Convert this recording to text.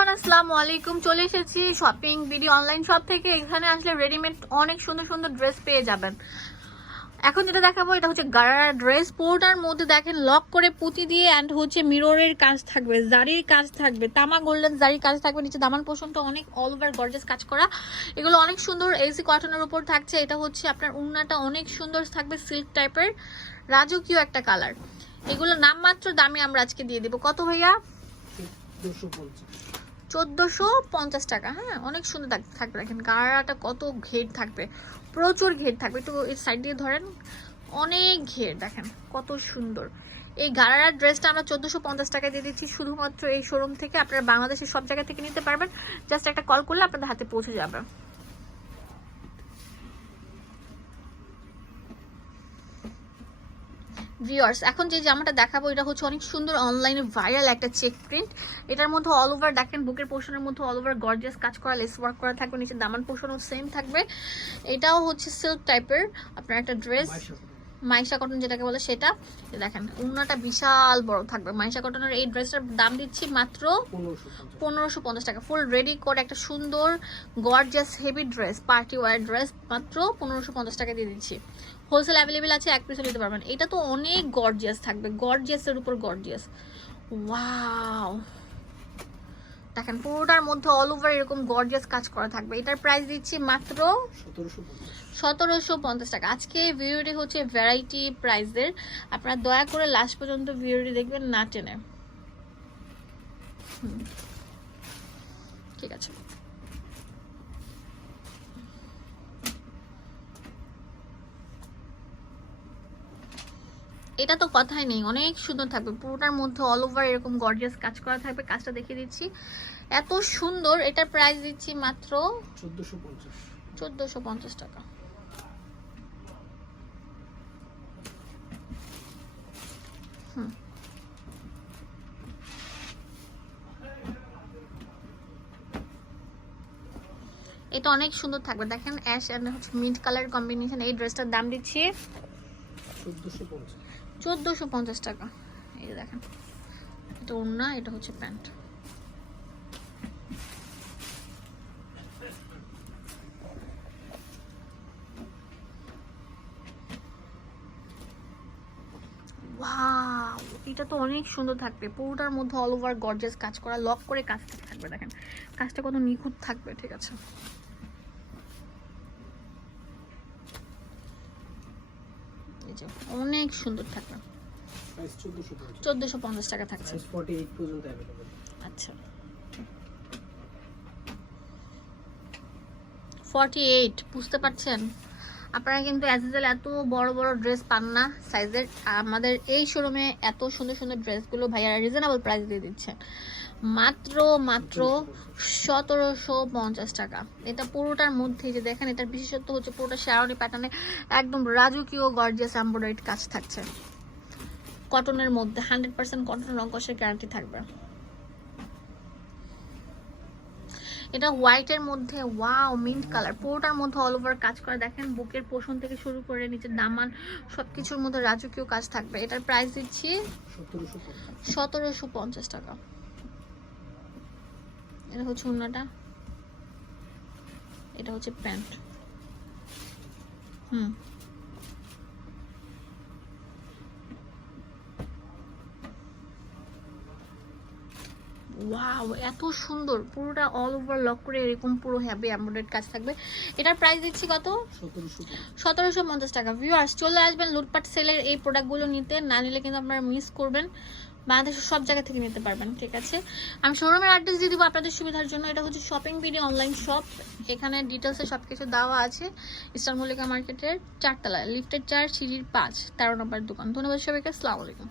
Everyone আসসালামু আলাইকুম। চলে এসেছি শপিং ভিডিও অনলাইন শপ থেকে। এখানে আসলে রেডিমেড অনেক সুন্দর সুন্দর ড্রেস পেয়ে যাবেন। এখন যেটা দেখাবো, এটা হচ্ছে গারারা ড্রেস পোর্টার মধ্যে দেখেন লক করে পুঁতি দিয়ে অ্যান্ড হচ্ছে মিররের কাজ থাকবে, জারির কাজ থাকবে, তামা গোল্ডেন জারির কাজ থাকবে, নিচে দামান পোষণটা অনেক অল ওভার গর্জেস কাজ করা। এগুলো অনেক সুন্দর এসি কটনের উপর থাকছে। এটা হচ্ছে আপনার উন্নাটা অনেক সুন্দর থাকবে সিল্ক টাইপের রাজকীয় একটা কালার এগুলো নামমাত্র দামে আমরা আজকে দিয়ে দেবো। কত ভাইয়া? দুশো পঞ্চাশ। চোদ্দোশো পঞ্চাশ টাকা হ্যাঁ অনেক সুন্দর থাকবে। দেখেন গাড়াটা কত ঘের থাকবে, প্রচুর ঘের থাকবে। একটু এই সাইড দিয়ে ধরেন, অনেক ঘের, দেখেন, কত সুন্দর। এই গাড়ার ড্রেসটা আমরা চোদ্দোশো পঞ্চাশ টাকায় দিয়ে দিচ্ছি, শুধুমাত্র এই শোরুম থেকে। আপনারা বাংলাদেশের সব জায়গা থেকে নিতে পারবেন। জাস্ট একটা কল করলে আপনাদের হাতে পৌঁছে যাবে। ভিউয়ার্স এখন যে জামাটা দেখাবো এটা হচ্ছে অনেক সুন্দর অনলাইনে ভাইরাল একটা চেক প্রিন্ট এটার মধ্যে অল ওভার দেখেন বুকের পোর্শনের মধ্যে অল ওভার গর্জিয়াস কাজ করা লেস ওয়ার্ক করা থাকবে নিচে দামান পোর্শনও সেম থাকবে। এটাও হচ্ছে সিল্ক টাইপের আপনার একটা ড্রেস মাইশা কটন যেটাকে বলে সেটা। দেখেন উন্নাটা বিশাল বড় থাকবে। মাইশা কটনের এই ড্রেসটার দাম দিচ্ছি মাত্র পনেরোশো পঞ্চাশ। টাকা। ফুল রেডি করে একটা সুন্দর gorgeous heavy dress party wear dress মাত্র পনেরোশো পঞ্চাশ টাকা দিয়ে দিচ্ছি। হোলসেল অ্যাভেলেবেল আছে, এক পিসও নিতে পারবেন এটা তো অনেক গর্জিয়াস থাকবে গর্জিয়াসের উপর গর্জিয়াস ওয়াও দেখেন, পুরোটার মধ্যে অল ওভার এরকম গর্জিয়াস কাজ করা থাকবে। এটার প্রাইস দিচ্ছি মাত্র সতেরোশো পঞ্চাশ টাকা। আজকে ভিডিওটি হচ্ছে ভ্যারাইটি প্রাইসের আপনারা দয়া করে লাস্ট পর্যন্ত ভিডিওটি দেখবেন না টেনে। ঠিক আছে। এটা তো কথাই নেই অনেক সুন্দর থাকবে। পুরোটার মধ্যে অল ওভার এরকম গর্জিয়াস কাজ করা থাকবে। কাজটা দেখিয়ে দিচ্ছি। এত সুন্দর এটার প্রাইস দিচ্ছি মাত্র চোদ্দোশো পঞ্চাশ। টাকা। হুম। এটা অনেক সুন্দর থাকবে। দেখেন অ্যাশ অ্যান্ড হচ্ছে মিন্ট কালার কম্বিনেশন এই ড্রেসটার দাম দিচ্ছি চোদ্দোশো পঞ্চাশ টাকা। এই যে দেখেন, এটা ওড়না, এটা হচ্ছে প্যান্ট। এটা তো অনেক সুন্দর থাকবে। পুরোটার মধ্যে অল ওভার গর্জাস কাজ করা লক করে কাজটা থাকবে, দেখেন। কাজটা কত নিখুঁত থাকবে, ঠিক আছে এই যে অনেক সুন্দর থাকবে। চোদ্দশো পঞ্চাশ। টাকা থাকছে। আচ্ছা। ফর্টি এইট বুঝতে পারছেন? আপনারা কিন্তু অ্যাজেল এত বড় বড় ড্রেস পান না সাইজের আমাদের এই শোরুমে এত সুন্দর সুন্দর ড্রেসগুলো ভাইয়ারা রিজনেবল প্রাইস দিয়ে দিচ্ছেন। মাত্র মাত্র সতেরোশো পঞ্চাশ টাকা। এটা পুরোটার মধ্যে যে দেখেন, এটার বিশেষত্ব হচ্ছে পুরোটা শ্যারনি প্যাটার্নে একদম রাজকীয় গর্জিয়াস এম্ব্রয়ডারিড কাজ থাকছে। কটনের মধ্যে হান্ড্রেড পার্সেন্ট কটন রঙ্কসের গ্যারান্টি থাকবে। এটা হোয়াইটের মধ্যে ওয়াও মিন্ট কালার পুরোটার মধ্যে অল ওভার কাজ করে। দেখেন, বুকের পোষণ থেকে শুরু করে নিচের দামান, সবকিছুর মধ্যে রাজকীয় কাজ থাকবে। এটার প্রাইস দিচ্ছি সতেরোশো পঞ্চাশ টাকা। এটা হচ্ছে অন্যটা এটা হচ্ছে প্যান্ট। হুম। ওয়াও এত সুন্দর। পুরোটা অল ওভার লক করে এরকম পুরো হ্যাভি এমব্রয়ডারি কাজ থাকবে। এটার প্রাইস দিচ্ছি কত? সতেরোশো পঞ্চাশ। টাকা। ভিউয়ার্স চলে আসবেন লুটপাট সেলের এই প্রোডাক্টগুলো নিতে। না নিলে কিন্তু আপনারা মিস করবেন। বাংলাদেশের সব জায়গা থেকে নিতে পারবেন ঠিক আছে? আমি শোরুমের অ্যাড্রেস দিয়ে দিব আপনাদের সুবিধার জন্য। এটা হচ্ছে শপিং ভিডিও অনলাইন শপ এখানে ডিটেলসে সব কিছু দেওয়া আছে। ইস্টার মল্লিকা মার্কেটের চারতলা লিফটের চার সিঁড়ির পাঁচ তেরো নম্বর দোকান। ধন্যবাদ সবাইকে। আসসালামু আলাইকুম।